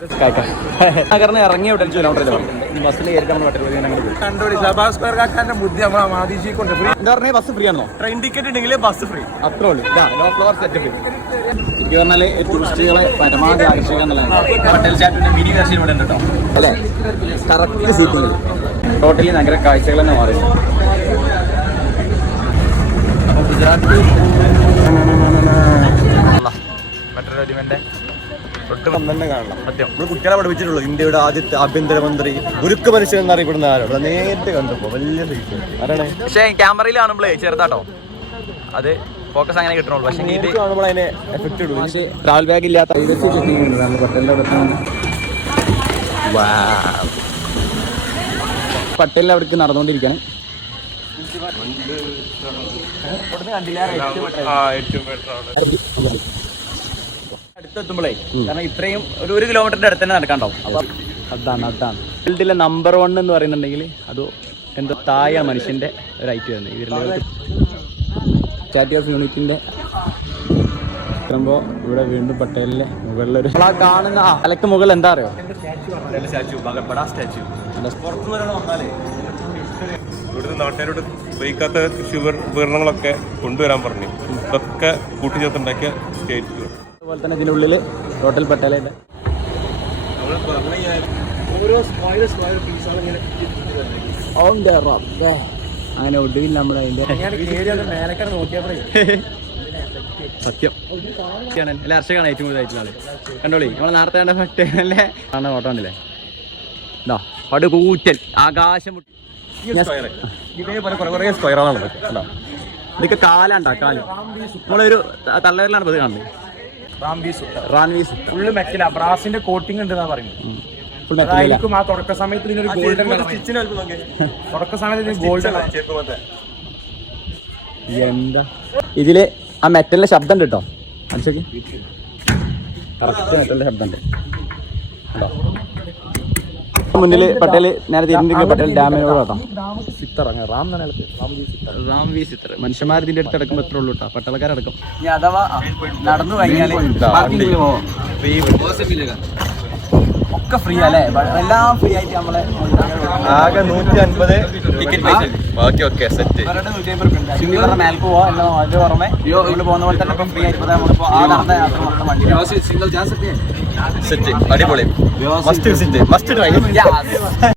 കാരണം ഇറങ്ങിയ ഉടനെ കിലോമീറ്റർ ബസ്സിൽ കയറിയിട്ട് നമ്മൾ എന്താ പറഞ്ഞാൽ ബസ് ഫ്രീ ആണോ? ട്രെയിൻ ടിക്കറ്റ് ഉണ്ടെങ്കിൽ ബസ് ഫ്രീ, അത്രേ ഉള്ളൂ. ലോ ഫ്ലോർ സെറ്റപ്പ് എനിക്ക് പറഞ്ഞാൽ ടൂറിസ്റ്റുകളെ പരമാവധി ആകർഷിക്കുക എന്നുള്ളതാണ്. ഹോട്ടൽ ചാറ്റിന്റെ മിനി ദർശനം ഇവിടെ ഉണ്ട് കേട്ടോ അല്ലേ? കറക്റ്റ് സീറ്റുകൾ ടോട്ടലി നഗര കാഴ്ചകൾ തന്നെ മാറി. അപ്പോൾ ഗുജറാത്ത് തന്നെ കാണണം. സത്യം നമ്മൾ കുട്ടികളെ പഠിപ്പിച്ചിട്ടുള്ളൂ. ഇന്ത്യയുടെ ആദ്യത്തെ ആഭ്യന്തരമന്ത്രി ഉരുക്ക് മനുഷ്യൻ എന്നറിയപ്പെടുന്ന ആരോ ഇവിടെ നേരിട്ട് കണ്ടപ്പോ വലിയ അതാണ്. പക്ഷേ ക്യാമറയിൽ കാണുമ്പോഴേ ചെറുതാട്ടോ അത് ഫോക്കസ് അങ്ങനെ കിട്ടണുള്ളൂ. പക്ഷേ ഇത് കാണുമ്പോൾ അതിനെ എഫക്റ്റ് ഇടും. പക്ഷേ ട്രാവൽ ബാഗ് ഇല്ലാത്ത പട്ടേലിൽ അവിടേക്ക് നടന്നുകൊണ്ടിരിക്കുകയാണ്. അടുത്തെത്തുമ്പോഴേ കാരണം ഇത്രയും ഒരു കിലോമീറ്ററിന്റെ അടുത്ത് തന്നെ നടക്കാണ്ടാവും. അപ്പൊ അതാണ് വേൾഡിലെ നമ്പർ 1 എന്ന് പറയുന്നുണ്ടെങ്കിൽ അത് എന്തോ താഴെ മനുഷ്യന്റെ ഒരു ഐറ്റ് വരുന്നത്. ഇവരുടെ സ്റ്റാറ്റ്യൂ ഓഫ് യൂണിറ്റിന്റെ എത്തുമ്പോ ഇവിടെ വീണ്ടും പട്ടേലിന്റെ മുകളിലൊരു കാണുന്ന അലക്ക് മുകളിൽ എന്താ അറിയോ? ഇവിടുത്തെ നാട്ടുകാരോട് ഉപയോഗിക്കാത്ത ഷുഗർ ഉപകരണങ്ങളൊക്കെ കൊണ്ടുവരാൻ പറഞ്ഞു. ഇതൊക്കെ കൂട്ടിച്ചേർത്തുണ്ടാക്കിയ സ്റ്റേറ്റ്. അതുപോലെ തന്നെ ഇതിനുള്ളിൽ ടോട്ടൽ പട്ടേലിന്റെ അങ്ങനെ ഒടുവിൽ നമ്മൾ അതിന്റെ സത്യം അല്ലെ ഹർഷകാണ് ഏറ്റവും കൂടുതലായിട്ടുള്ള ആള്. കണ്ടോളി നമ്മളെ നേരത്തെ കണ്ട പട്ടേലല്ലേ ആണ് ഫോട്ടോ ഉണ്ടല്ലേ? എന്താ പടുകൂറ്റൽ ആകാശം ഇതൊക്കെ കാലാണ്ടാ കാല്. നമ്മളൊരു തള്ളവരിലാണ് ഇത് കാണുന്നത്. ഫുള്ള് മെറ്റല ബ്രാസിന്റെ കോട്ടിംഗ് ഉണ്ട് എന്നാ പറയുന്നത്. അതായിരിക്കും ആ തുടക്ക സമയത്ത് ഇതിനൊരു ഗോൾഡൻ തുടക്ക സമയത്ത് ഗോൾഡൻ. എന്താ ഇതില് ആ മെറ്റലിന്റെ ശബ്ദം ഉണ്ട് കേട്ടോ. മനസ്സിലാക്കി കറക്റ്റ് മെറ്റലിന്റെ ശബ്ദം ഉണ്ട്. മുന്നിൽ പട്ടേൽ നേരെ തിരിഞ്ഞിരിക്കുന്ന പട്ടേൽ ഡാമിനോട് കേട്ടോ. റാംവി സിത്തർ മനുഷ്യന്മാർ ഇതിന്റെ അടുത്ത് അടക്കുമ്പോൾ എത്ര ഉള്ളൂ കേട്ടോ. പട്ടാളക്കാരടക്കം അഥവാ നടന്നു കഴിഞ്ഞാൽ ഒക്കെ ഫ്രീ അല്ലേ? എല്ലാം ഫ്രീ ആയിട്ട് നമ്മളെ ആകെ 150 ടിക്കറ്റ് സെറ്റ് മേൽക്ക് പോവാ എല്ലാം അതിന് പുറമെ നമ്മൾ പോകുന്ന പോലെ തന്നെ ഫ്രീ ആയിട്ട് നമ്മളിപ്പോ ആ നടന്ന യാത്ര മൊത്തം വണ്ടി സെറ്റ്. അടിപൊളി. Must visit, must try.